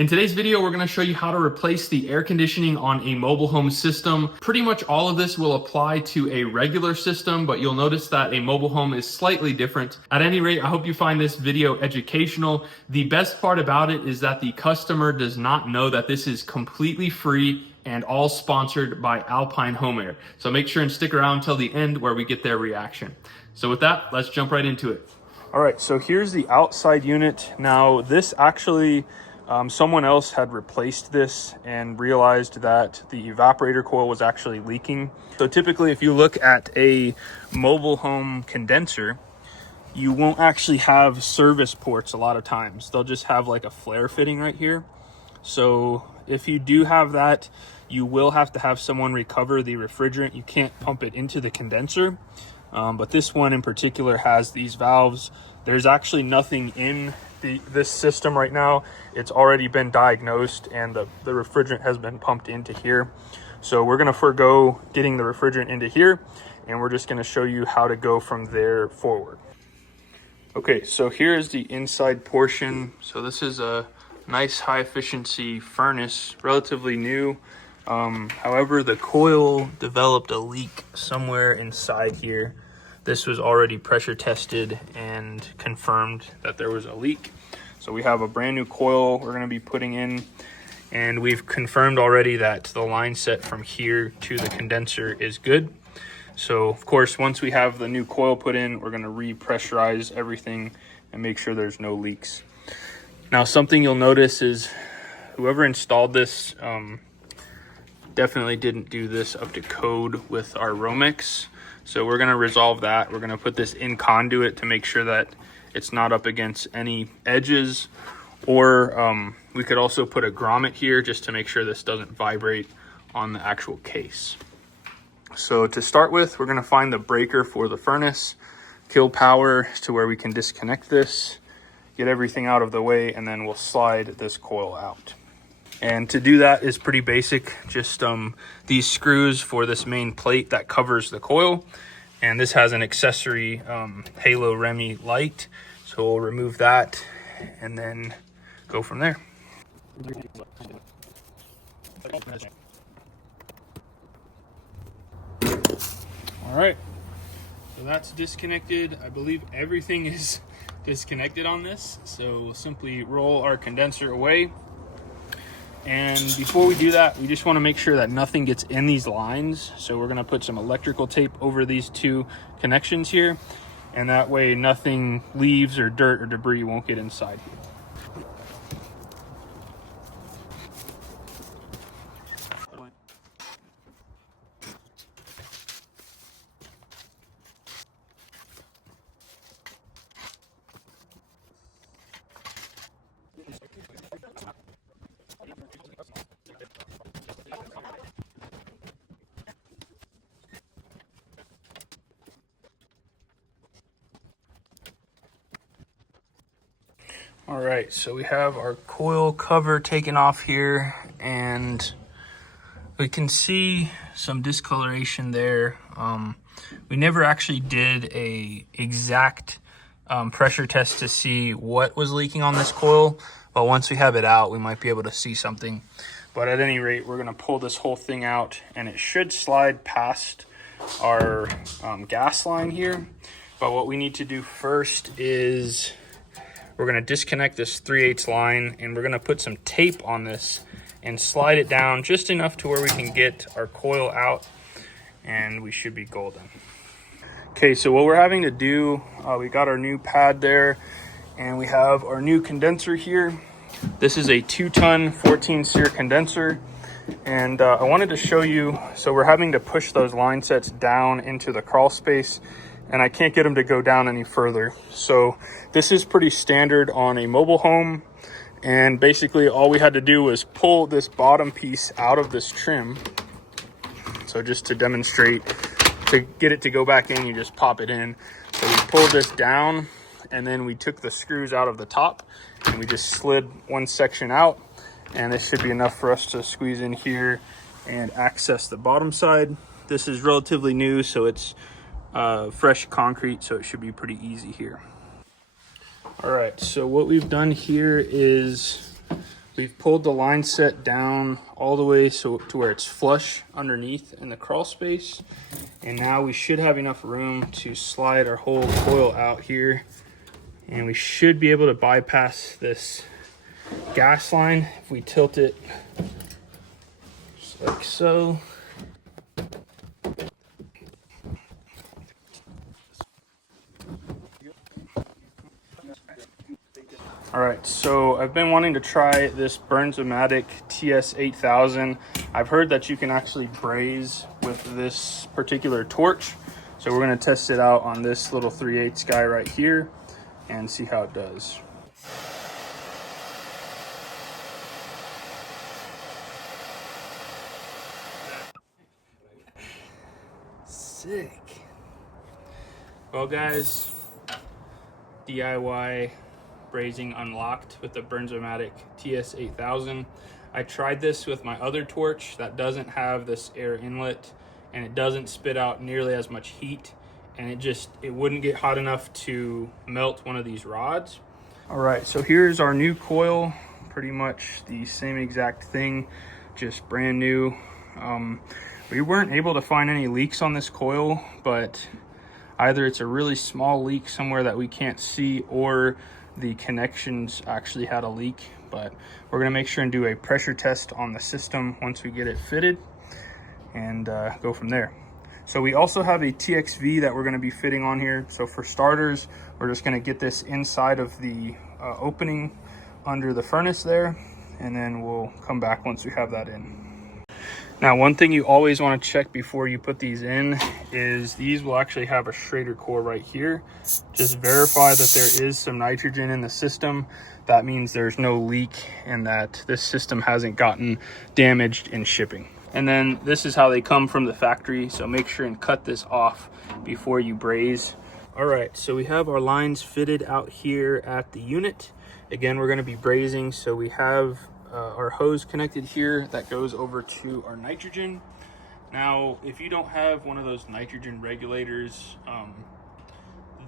In today's video, we're going to show you how to replace the air conditioning on a mobile home system. Pretty much all of this will apply to a regular system, but you'll notice that a mobile home is slightly different. At any rate, I hope you find this video educational. The best part about it is that the customer does not know that this is completely free and all sponsored by Alpine Home Air. So make sure and stick around till the end where we get their reaction. So with that, let's jump right into it. All right, so here's the outside unit. Now this actually, someone else had replaced this and realized that the evaporator coil was actually leaking. So typically if you look at a mobile home condenser, you won't actually have service ports a lot of times. They'll just have like a flare fitting right here. So if you do have that, you will have to have someone recover the refrigerant. You can't pump it into the condenser. But this one in particular has these valves. There's actually nothing in this system right now. It's already been diagnosed and the refrigerant has been pumped into here. So we're gonna forego getting the refrigerant into here and we're just gonna show you how to go from there forward. Okay, so here's the inside portion. So this is a nice high efficiency furnace, relatively new. However, the coil developed a leak somewhere inside here. This was already pressure tested and confirmed that there was a leak. So we have a brand new coil we're going to be putting in, and we've confirmed already that the line set from here to the condenser is good. So of course, once we have the new coil put in, we're going to repressurize everything and make sure there's no leaks. Now, something you'll notice is whoever installed this definitely didn't do this up to code with our Romex. So we're going to resolve that. We're going to put this in conduit to make sure that it's not up against any edges, or we could also put a grommet here just to make sure this doesn't vibrate on the actual case. So to start with, we're going to find the breaker for the furnace, kill power to where we can disconnect this, get everything out of the way, and then we'll slide this coil out. And to do that is pretty basic. Just these screws for this main plate that covers the coil. And this has an accessory Halo Remy light. So we'll remove that and then go from there. All right, so that's disconnected. I believe everything is disconnected on this. So we'll simply roll our condenser away. And before we do that, we just want to make sure that nothing gets in these lines. So we're going to put some electrical tape over these two connections here. And that way nothing, leaves or dirt or debris won't get inside here. All right, so we have our coil cover taken off here, and we can see some discoloration there. We never actually did a exact pressure test to see what was leaking on this coil, but once we have it out, we might be able to see something. But at any rate, we're gonna pull this whole thing out, and it should slide past our gas line here. But what we need to do first is we're going to disconnect this 3/8 line, and we're going to put some tape on this and slide it down just enough to where we can get our coil out, and we should be golden. Okay, so what we're having to do, we got our new pad there, and we have our new condenser here. This is a 2-ton 14 SEER condenser, and I wanted to show you, so we're having to push those line sets down into the crawl space, and I can't get them to go down any further. So this is pretty standard on a mobile home. And basically all we had to do was pull this bottom piece out of this trim. So just to demonstrate, to get it to go back in, you just pop it in. So we pulled this down, and then we took the screws out of the top, and we just slid one section out. And this should be enough for us to squeeze in here and access the bottom side. This is relatively new, so it's fresh concrete, so it should be pretty easy here. All right, so what we've done here is We've pulled the line set down all the way to where it's flush underneath in the crawl space. And now we should have enough room to slide our whole coil out here. And we should be able to bypass this gas line if we tilt it just like so. All right, so I've been wanting to try this Brazing TS8000. I've heard that you can actually braze with this particular torch. So we're gonna test it out on this little 3/8 guy right here and see how it does. Sick. Well guys, DIY brazing unlocked with the Brazing TS8000. I tried this with my other torch that doesn't have this air inlet, and it doesn't spit out nearly as much heat, and it wouldn't get hot enough to melt one of these rods. All right, so here's our new coil, pretty much the same exact thing, just brand new. We weren't able to find any leaks on this coil, but either it's a really small leak somewhere that we can't see, or the connections actually had a leak. But we're gonna make sure and do a pressure test on the system once we get it fitted, and go from there. So we also have a TXV that we're gonna be fitting on here. So for starters, we're just gonna get this inside of the opening under the furnace there, and then we'll come back once we have that in. Now, one thing you always want to check before you put these in is these will actually have a Schrader core right here. Just verify that there is some nitrogen in the system. That means there's no leak and that this system hasn't gotten damaged in shipping. And then this is how they come from the factory, so make sure and cut this off before you braze. All right, so we have our lines fitted out here at the unit. Again, we're going to be brazing, so we have our hose connected here that goes over to our nitrogen. Now, if you don't have one of those nitrogen regulators,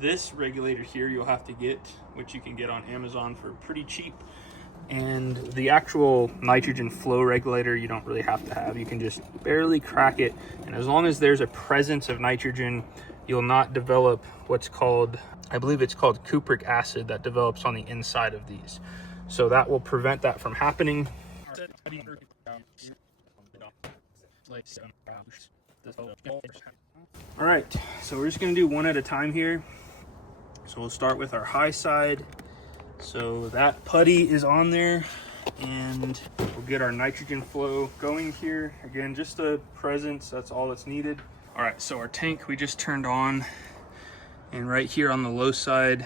this regulator here you'll have to get, which you can get on Amazon for pretty cheap. And the actual nitrogen flow regulator you don't really have to have. You can just barely crack it, and as long as there's a presence of nitrogen, you'll not develop what's called, I believe it's called cupric acid, that develops on the inside of these. So that will prevent that from happening. All right, so we're just gonna do one at a time here. So we'll start with our high side. So that putty is on there, and we'll get our nitrogen flow going here. Again, just a presence, that's all that's needed. All right, so our tank we just turned on, and right here on the low side,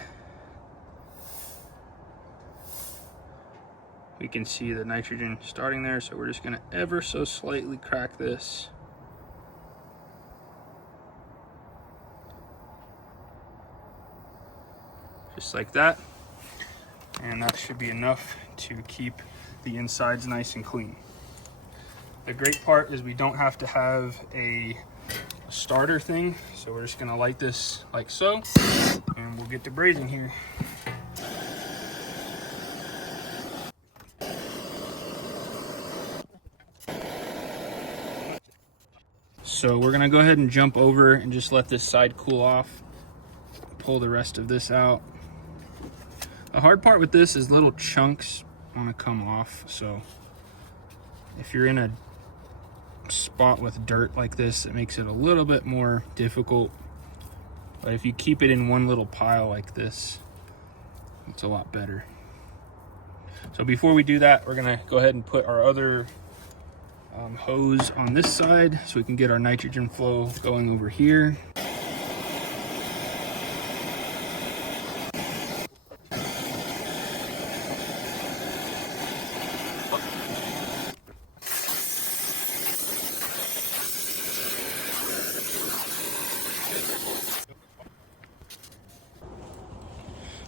we can see the nitrogen starting there. So we're just gonna ever so slightly crack this. Just like that. And that should be enough to keep the insides nice and clean. The great part is we don't have to have a starter thing. So we're just gonna light this like so, and we'll get to brazing here. So we're gonna go ahead and jump over and just let this side cool off. Pull the rest of this out. The hard part with this is little chunks wanna come off. So if you're in a spot with dirt like this, it makes it a little bit more difficult. But if you keep it in one little pile like this, it's a lot better. So before we do that, we're gonna go ahead and put our other hose on this side so we can get our nitrogen flow going over here.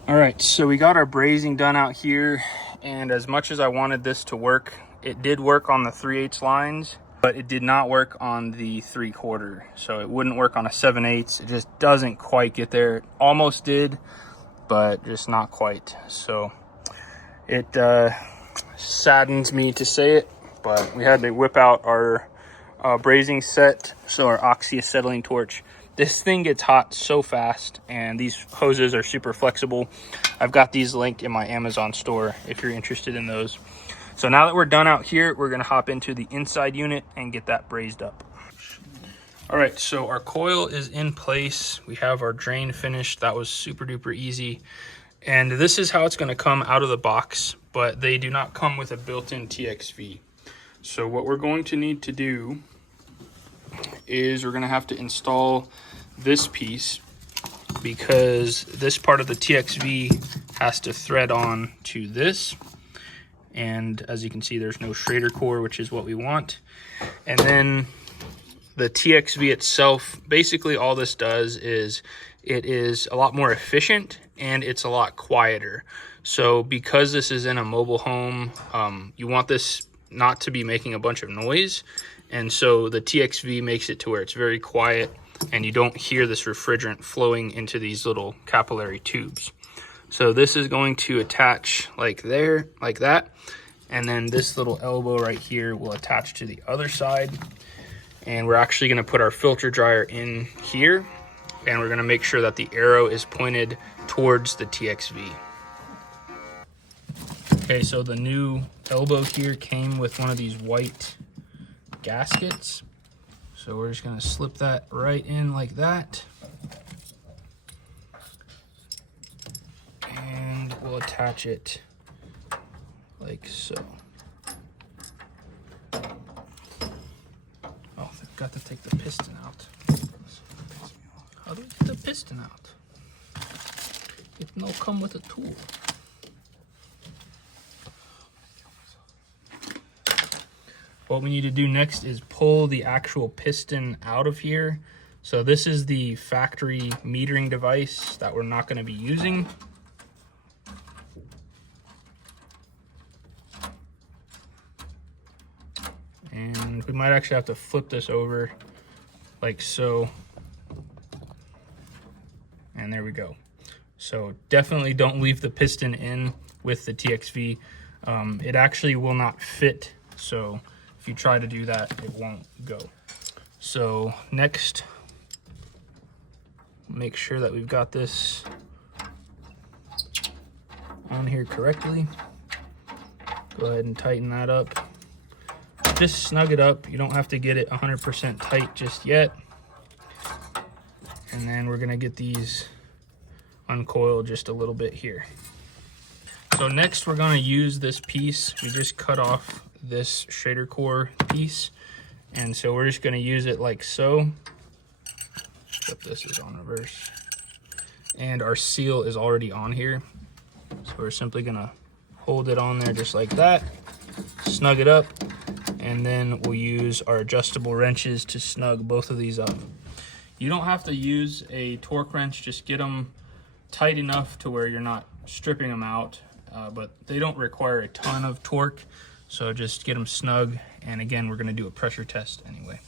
All right, so we got our brazing done out here, and as much as I wanted this to work, it did work on the 3/8 lines, but it did not work on the 3/4. So it wouldn't work on a 7/8. It just doesn't quite get there. It almost did, but just not quite. So it Saddens me to say it, but we had to whip out our brazing set, so our oxyacetylene torch. This thing gets hot so fast, and these hoses are super flexible. I've got these linked in my Amazon store if you're interested in those. So now that we're done out here, we're gonna hop into the inside unit and get that brazed up. All right, so our coil is in place. We have our drain finished. That was super duper easy. And this is how it's gonna come out of the box, but they do not come with a built-in TXV. So what we're going to need to do is we're gonna have to install this piece, because this part of the TXV has to thread on to this. And as you can see, there's no Schrader core, which is what we want. And then the TXV itself, basically all this does is it is a lot more efficient and it's a lot quieter. So because this is in a mobile home, you want this not to be making a bunch of noise. And so the TXV makes it to where it's very quiet and you don't hear this refrigerant flowing into these little capillary tubes. So this is going to attach like there, like that. And then this little elbow right here will attach to the other side. And we're actually gonna put our filter dryer in here, and we're gonna make sure that the arrow is pointed towards the TXV. Okay, so the new elbow here came with one of these white gaskets. So we're just gonna slip that right in like that. And we'll attach it like so. Oh, I've got to take the piston out. How do we get the piston out? It no come with a tool. What we need to do next is pull the actual piston out of here. So this is the factory metering device that we're not going to be using. And we might actually have to flip this over like so. And there we go. So definitely don't leave the piston in with the TXV. It actually will not fit. So if you try to do that, it won't go. So next, make sure that we've got this on here correctly. Go ahead and tighten that up. Just snug it up. You don't have to get it 100% tight just yet. And then we're gonna get these uncoiled just a little bit here. So next we're gonna use this piece. We just cut off this Schrader core piece. And so we're just gonna use it like so. Except this is on reverse. And our seal is already on here. So we're simply gonna hold it on there just like that. Snug it up. And then we'll use our adjustable wrenches to snug both of these up. You don't have to use a torque wrench, just get them tight enough to where you're not stripping them out, but they don't require a ton of torque, so just get them snug. And again, we're gonna do a pressure test anyway.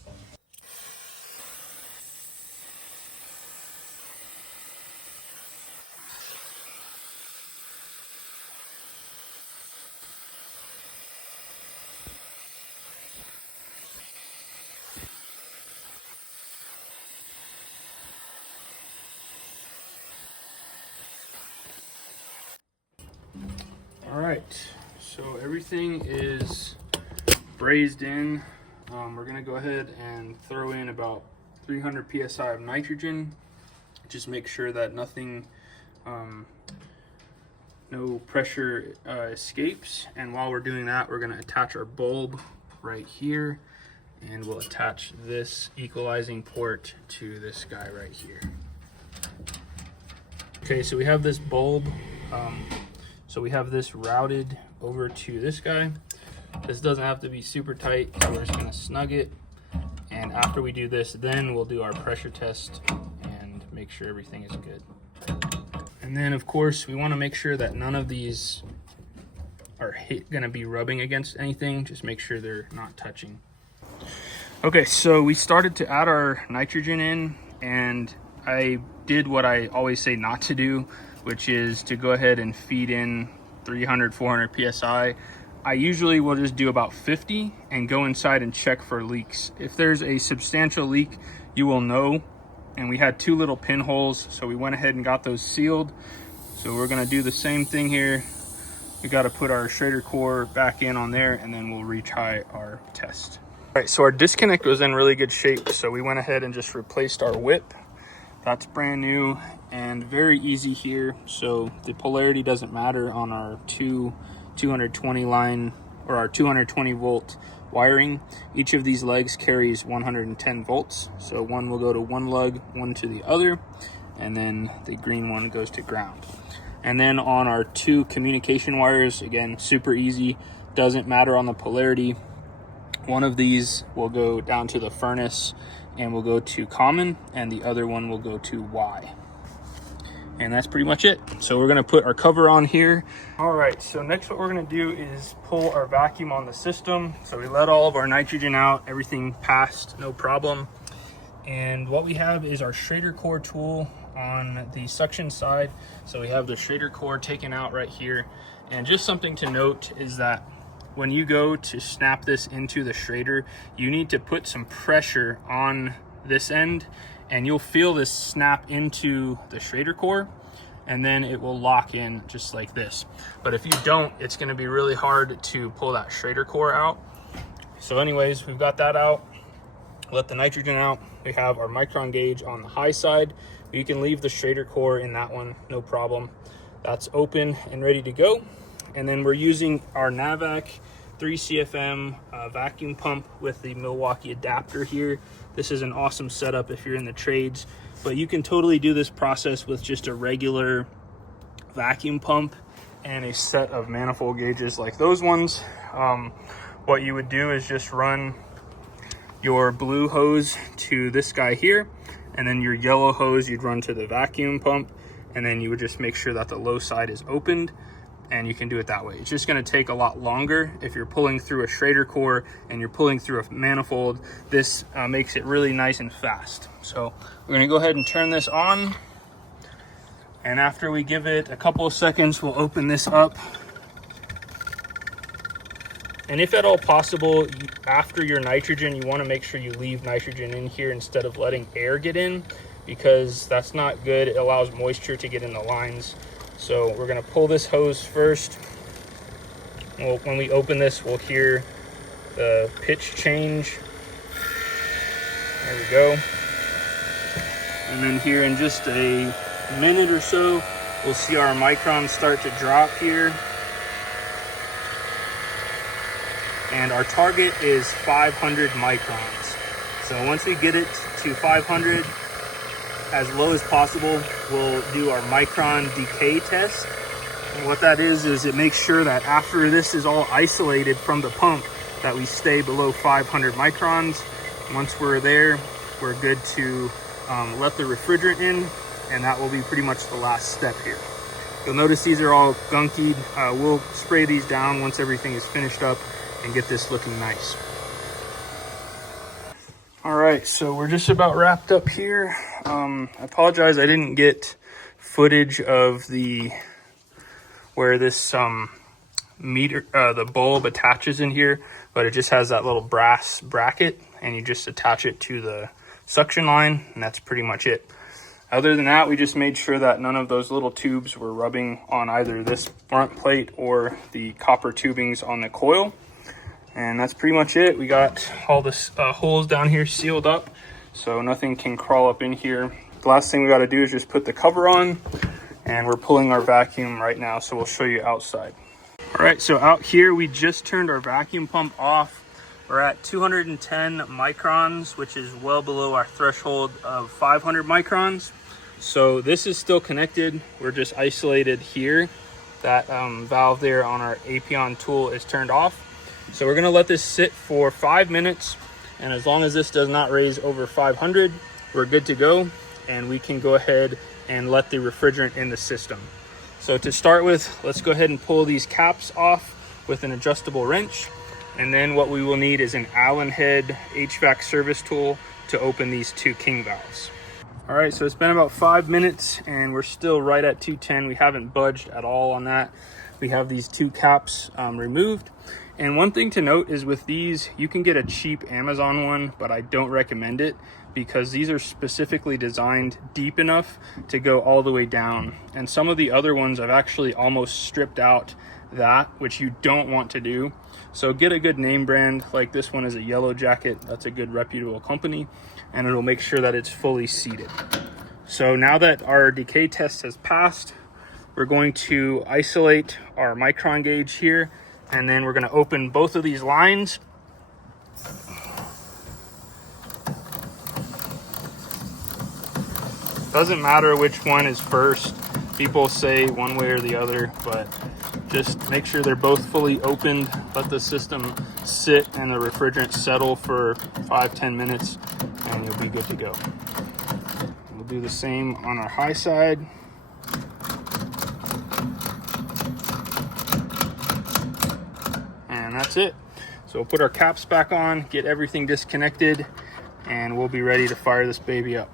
All right, so everything is brazed in. We're gonna go ahead and throw in about 300 PSI of nitrogen. Just make sure that nothing, no pressure escapes. And while we're doing that, we're gonna attach our bulb right here, and we'll attach this equalizing port to this guy right here. Okay, so we have this bulb. So we have this routed over to this guy. This doesn't have to be super tight, so we're just gonna snug it. And after we do this, then we'll do our pressure test and make sure everything is good. And then of course, we wanna make sure that none of these are gonna be rubbing against anything. Just make sure they're not touching. Okay, so we started to add our nitrogen in, and I did what I always say not to do, which is to go ahead and feed in 300, 400 PSI. I usually will just do about 50 and go inside and check for leaks. If there's a substantial leak, you will know. And we had 2 little pinholes, so we went ahead and got those sealed. So we're gonna do the same thing here. We got to put our Schrader core back in on there, and then we'll retry our test. All right, so our disconnect was in really good shape, so we went ahead and just replaced our whip. That's brand new and very easy here. So the polarity doesn't matter on our 220 line or our 220 volt wiring. Each of these legs carries 110 volts. So one will go to one lug, one to the other, and then the green one goes to ground. And then on our 2 communication wires, again, super easy, doesn't matter on the polarity. One of these will go down to the furnace and will go to common, and the other one will go to Y. And that's pretty much it. So we're gonna put our cover on here. All right, so next what we're gonna do is pull our vacuum on the system. So we let all of our nitrogen out, everything passed, no problem. And what we have is our Schrader core tool on the suction side. So we have the Schrader core taken out right here. And just something to note is that when you go to snap this into the Schrader, you need to put some pressure on this end, and you'll feel this snap into the Schrader core, and then it will lock in just like this. But if you don't, it's going to be really hard to pull that Schrader core out. So anyways, we've got that out. Let the nitrogen out. We have our micron gauge on the high side. You can leave the Schrader core in that one, no problem. That's open and ready to go. And then we're using our Navac 3 CFM vacuum pump with the Milwaukee adapter here. This is an awesome setup if you're in the trades, but you can totally do this process with just a regular vacuum pump and a set of manifold gauges like those ones. What you would do is just run your blue hose to this guy here, and then your yellow hose you'd run to the vacuum pump, and then you would just make sure that the low side is opened, and you can do it that way. It's just going to take a lot longer if you're pulling through a Schrader core and you're pulling through a manifold. This makes it really nice and fast. So we're going to go ahead and turn this on, and after we give it a couple of seconds, we'll open this up. And if at all possible, after your nitrogen, you want to make sure you leave nitrogen in here instead of letting air get in, because that's not good. It allows moisture to get in the lines. So we're going to pull this hose first. Well, when we open this, we'll hear the pitch change. There we go. And then here in just a minute or so, we'll see our microns start to drop here. And our target is 500 microns. So once we get it to 500, as low as possible, we'll do our micron decay test. And what that is it makes sure that after this is all isolated from the pump, that we stay below 500 microns. Once we're there, we're good to let the refrigerant in, and that will be pretty much the last step here. You'll notice these are all gunkied. We'll spray these down once everything is finished up and get this looking nice. All right, so we're just about wrapped up here. I apologize, I didn't get footage of where this meter, the bulb attaches in here, but it just has that little brass bracket, and you just attach it to the suction line, and that's pretty much it. Other than that, we just made sure that none of those little tubes were rubbing on either this front plate or the copper tubings on the coil. And that's pretty much it. We got all the holes down here sealed up, so nothing can crawl up in here. The last thing we got to do is just put the cover on, and we're pulling our vacuum right now, so we'll show you outside. All right, so out here we just turned our vacuum pump off. We're at 210 microns, which is well below our threshold of 500 microns. So this is still connected. We're just isolated here. That valve there on our Apion tool is turned off. So we're gonna let this sit for 5 minutes, and as long as this does not raise over 500, we're good to go, and we can go ahead and let the refrigerant in the system. So to start with, let's go ahead and pull these caps off with an adjustable wrench, and then what we will need is an Allen head HVAC service tool to open these 2 king valves. All right, so it's been about 5 minutes, and we're still right at 210. We haven't budged at all on that. we have these two caps removed. And one thing to note is with these, you can get a cheap Amazon one, but I don't recommend it because these are specifically designed deep enough to go all the way down. And some of the other ones I've actually almost stripped out that, which you don't want to do. So get a good name brand, like this one is a Yellow Jacket. That's a good reputable company, and it'll make sure that it's fully seated. So now that our decay test has passed, we're going to isolate our micron gauge here, and then we're going to open both of these lines. Doesn't matter which one is first. People say one way or the other, but just make sure they're both fully opened. Let the system sit and the refrigerant settle for 5-10 minutes, and you'll be good to go. We'll do the same on our high side. And that's it. So we'll put our caps back on, get everything disconnected, and we'll be ready to fire this baby up.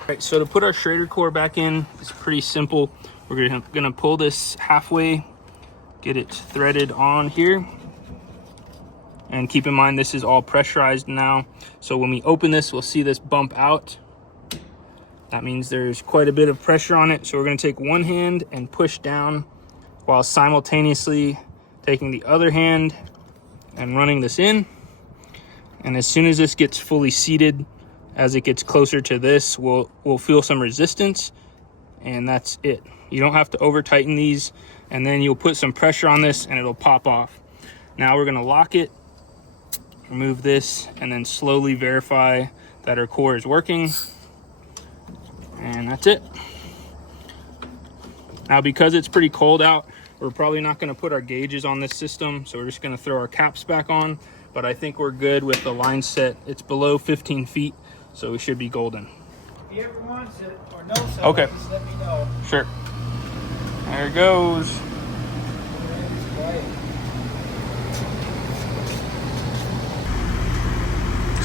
All right, so to put our Schrader core back in, it's pretty simple. We're gonna pull this halfway, get it threaded on here. And keep in mind, this is all pressurized now. So when we open this, we'll see this bump out. That means there's quite a bit of pressure on it. So we're gonna take one hand and push down while simultaneously taking the other hand and running this in. And as soon as this gets fully seated, as it gets closer to this, we'll feel some resistance, and that's it. You don't have to over tighten these, and then you'll put some pressure on this and it'll pop off. Now we're gonna lock it, remove this, and then slowly verify that our core is working. And that's it. Now, because it's pretty cold out, we're probably not gonna put our gauges on this system, so we're just gonna throw our caps back on, but I think we're good with the line set. It's below 15 feet, so we should be golden. If he ever wants it or knows something, Okay. just let me know. Sure. There it goes.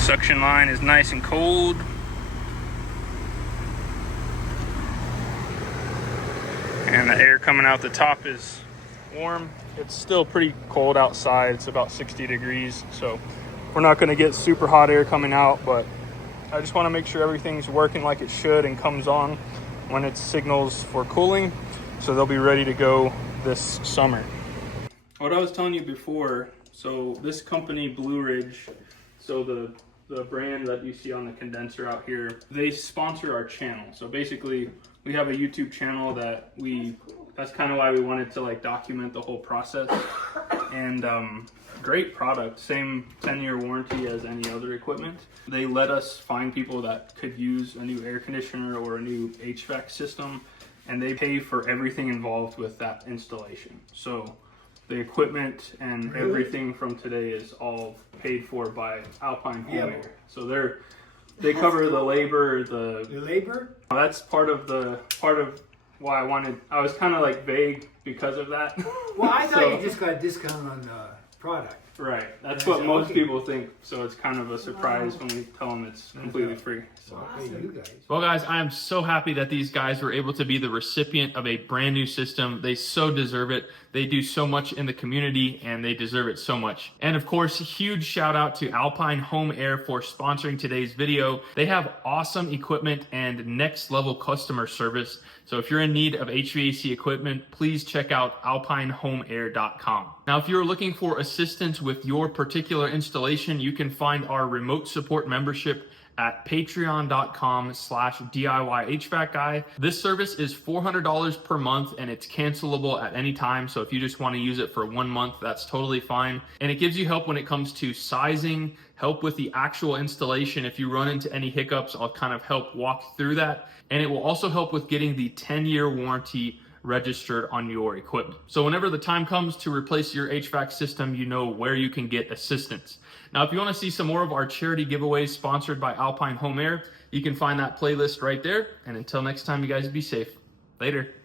Suction line is nice and cold. And the air coming out the top is warm. It's still pretty cold outside. It's about 60 degrees, so we're not going to get super hot air coming out, but I just want to make sure everything's working like it should and comes on when it signals for cooling, so they'll be ready to go this summer. What I was telling you before, so this company, Blue Ridge, so the brand that you see on the condenser out here, they sponsor our channel. So basically, we have a YouTube channel that's kind of why we wanted to like document the whole process. And great product, same 10-year warranty as any other equipment. They let us find people that could use a new air conditioner or a new HVAC system, and they pay for everything involved with that installation. So the equipment and everything from today is all paid for by Alpine Home Air. So they cover the labor, the labor. That's part of why I was kind of like vague because of that. Well, I thought you just got a discount on the product. Right, that's what most people think, so it's kind of a surprise when we tell them it's completely free. So. Well guys, I am so happy that these guys were able to be the recipient of a brand new system. They so deserve it. They do so much in the community and they deserve it so much. And of course, huge shout out to Alpine Home Air for sponsoring today's video. They have awesome equipment and next level customer service. So if you're in need of HVAC equipment, please check out alpinehomeair.com. Now, if you're looking for assistance with your particular installation, you can find our remote support membership at patreon.com/DIY HVAC Guy. This service is $400 per month and it's cancelable at any time. So if you just want to use it for 1 month, that's totally fine. And it gives you help when it comes to sizing, help with the actual installation. If you run into any hiccups, I'll kind of help walk through that. And it will also help with getting the 10-year warranty registered on your equipment. So whenever the time comes to replace your HVAC system, you know where you can get assistance. Now, if you want to see some more of our charity giveaways sponsored by Alpine Home Air, you can find that playlist right there. And until next time, you guys be safe. Later.